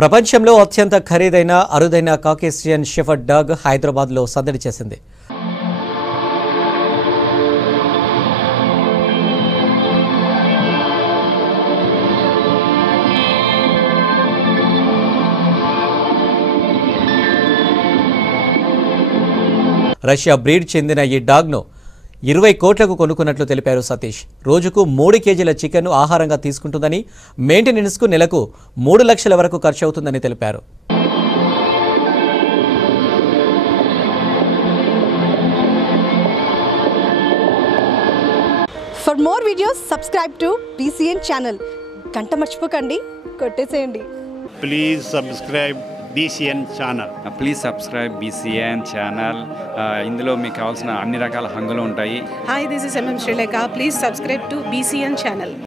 ప్రపంచంలో అత్యంత ఖరీదైన అరుదైన కాకేసియన్ షెఫర్డ్ డాగ్ హైదరాబాద్లో సందడి చేసింది. రష్యా బ్రీడ్ చెందిన ఈ డాగ్ను 20 కోట్లకు కొనుక్కున్నట్లు తెలిపారు సతీష్. రోజుకు 3 కేజీల చికెన్ ఆహారంగా తీసుకుంటుందని, మెయింటెనెన్స్కు నెలకు 3 లక్షల వరకు ఖర్చు అవుతుందని తెలిపారు. For more videos, subscribe to BCN channel. గంట మర్చిపోకండి, కొట్టేసేయండి. Please subscribe BCN channel. Please subscribe BCN channel. ఇందులో మీకు కావాల్సిన అన్ని రకాల హంగులు ఉంటాయి. Hi, this is MM Sri Lanka. Please subscribe to BCN channel.